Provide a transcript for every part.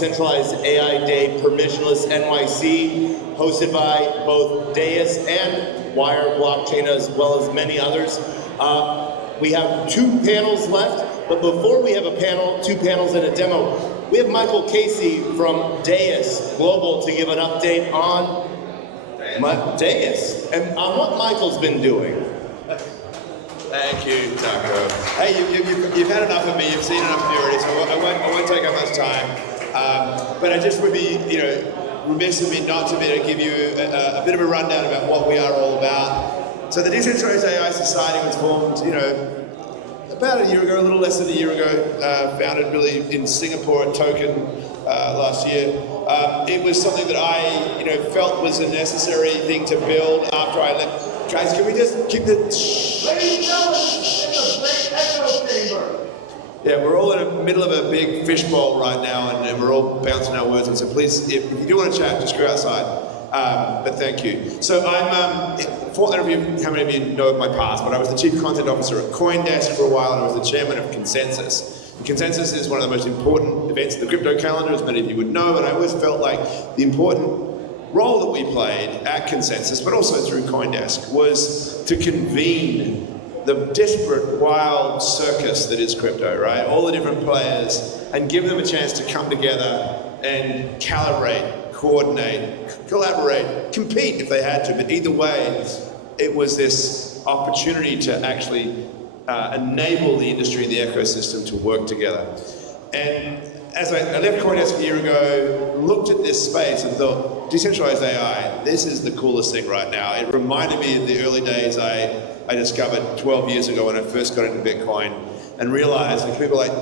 Decentralized AI Day Permissionless NYC, hosted by both Deus and Wire Blockchain, as well as many others. We have 2 panels left, but before we have a panel, 2 panels and a demo, we have Michael Casey from Deus Global to give an update on Deus and on what Michael's been doing. Thank you, Taco. Hey, you've had enough of me. You've seen enough of me already, so I won't take up much time. But I just would be, remiss of me not to be able to give you a bit of a rundown about what we are all about. So the Decentralized AI Society was formed, about a year ago, a little less than a year ago. Founded really in Singapore at Token last year. It was something that I, felt was a necessary thing to build after I left. Guys, can we just keep the... Yeah, we're all in the middle of a big fishbowl right now, and we're all bouncing our words. And so please, if you do want to chat, just go outside. But thank you. So I'm, I don't know how many of you know of my past, but I was the Chief Content Officer at CoinDesk for a while, and I was the Chairman of Consensus. And Consensus is one of the most important events in the crypto calendar, as many of you would know, and I always felt like the important role that we played at Consensus, but also through CoinDesk, was to convene the disparate, wild circus that is crypto, right? All the different players, and give them a chance to come together and calibrate, coordinate, collaborate, compete if they had to, but either way, it was this opportunity to actually enable the industry and the ecosystem to work together. And as I left CoinDesk a year ago, looked at this space and thought, decentralized AI, this is the coolest thing right now. It reminded me of the early days I discovered 12 years ago when I first got into Bitcoin, and realized that people like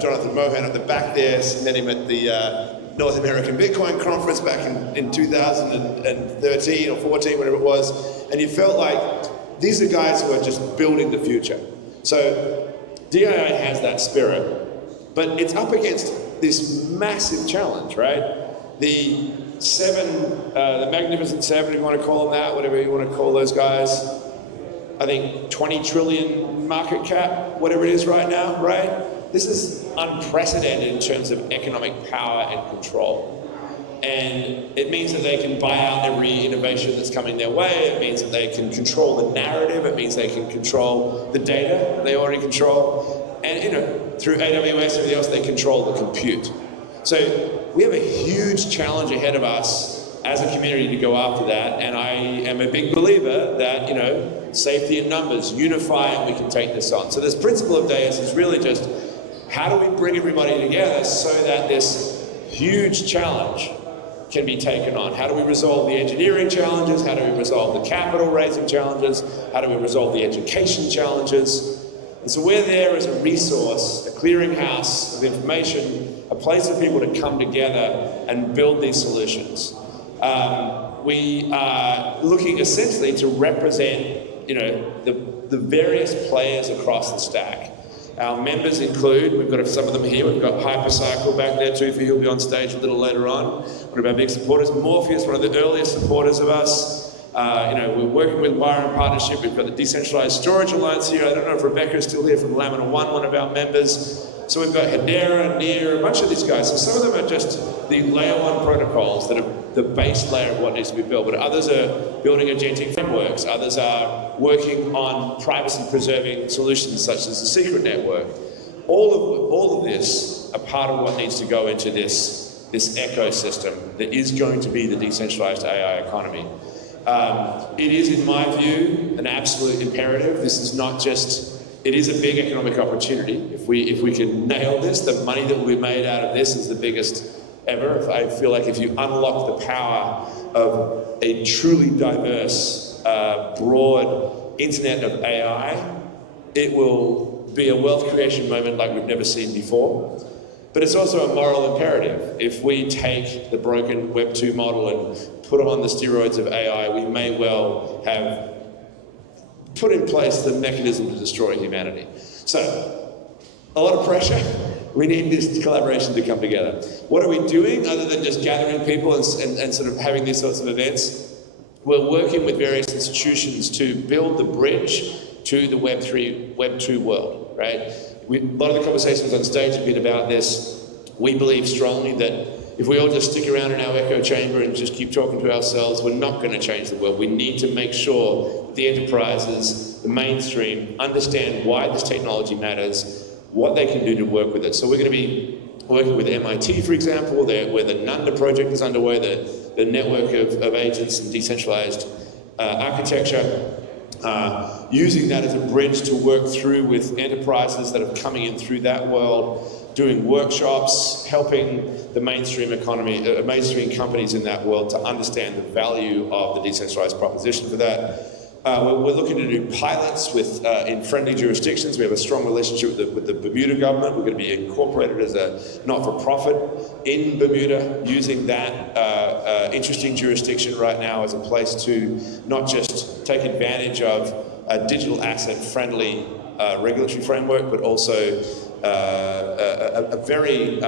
Jonathan Mohan at the back there, met him at the North American Bitcoin conference back in 2013 or 14, whatever it was, and you felt like these are guys who are just building the future. So DII has that spirit, but it's up against this massive challenge, right? The Magnificent Seven, if you want to call them that, whatever you want to call those guys, I think 20 trillion market cap, whatever it is right now, right? This is unprecedented in terms of economic power and control. And it means that they can buy out every innovation that's coming their way. It means that they can control the narrative. It means they can control the data that they already control. And through AWS and everything else, they control the compute. So we have a huge challenge ahead of us as a community to go after that. And I am a big believer that, safety in numbers, unify, and we can take this on. So this principle of Deus is really just, how do we bring everybody together so that this huge challenge can be taken on? How do we resolve the engineering challenges? How do we resolve the capital raising challenges? How do we resolve the education challenges? And so we're there as a resource, a clearinghouse of information, a place for people to come together and build these solutions. We are looking essentially to represent, the various players across the stack. Our members include, we've got some of them here, we've got Hypercycle back there too, he'll be on stage a little later on. One of our big supporters, Morpheus, one of the earliest supporters of us. We're working with Wire in partnership. We've got the Decentralized Storage Alliance here. I don't know if Rebecca's still here from Lamina one of our members. So we've got Hedera, Near, a bunch of these guys. So some of them are just the layer 1 protocols that are the base layer of what needs to be built, but others are building agentic frameworks. Others are working on privacy-preserving solutions such as the secret network. All of this are part of what needs to go into this ecosystem that is going to be the decentralized AI economy. It is, in my view, an absolute imperative. This is not just, it is a big economic opportunity. If we can nail this, the money that will be made out of this is the biggest ever. I feel like if you unlock the power of a truly diverse, broad internet of AI, it will be a wealth creation moment like we've never seen before. But it's also a moral imperative. If we take the broken Web 2 model and put them on the steroids of AI, we may well have put in place the mechanism to destroy humanity. So, a lot of pressure. We need this collaboration to come together. What are we doing other than just gathering people and sort of having these sorts of events? We're working with various institutions to build the bridge to the Web 2 world, right? A lot of the conversations on stage have been about this We believe strongly that if we all just stick around in our echo chamber and just keep talking to ourselves, we're not going to change the world. We need to make sure that the enterprises, the mainstream, understand why this technology matters, what they can do to work with it. So we're going to be working with MIT, for example, where the Nanda project is underway, the network of agents and decentralized architecture, using that as a bridge to work through with enterprises that are coming in through that world, doing workshops, helping the mainstream economy, mainstream companies in that world to understand the value of the decentralized proposition for that. We're looking to do pilots in friendly jurisdictions. We have a strong relationship with the Bermuda government. We're going to be incorporated as a not-for-profit in Bermuda, using that interesting jurisdiction right now as a place to not just take advantage of a digital asset-friendly regulatory framework, but also a very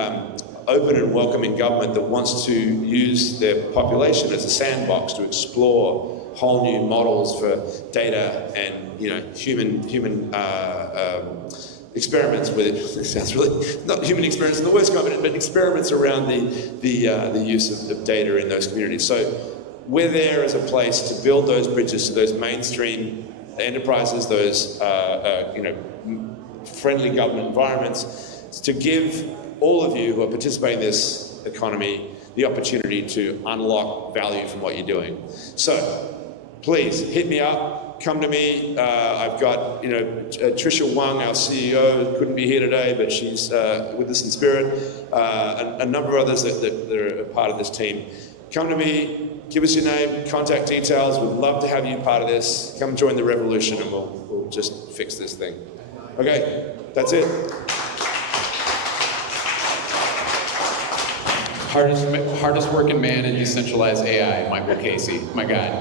open and welcoming government that wants to use their population as a sandbox to explore whole new models for data and human experiments with it. It sounds really not human experiments in the worst kind, but experiments around the use of data in those communities. So we're there as a place to build those bridges to those mainstream enterprises, those friendly government environments, to give all of you who are participating in this economy the opportunity to unlock value from what you're doing. So please hit me up, come to me. I've got, Tricia Wang, our CEO, couldn't be here today, but she's with us in spirit. A number of others that are a part of this team. Come to me, give us your name, contact details. We'd love to have you part of this. Come join the revolution and we'll just fix this thing. Okay, that's it. Hardest working man in decentralized AI, Michael Casey. My God.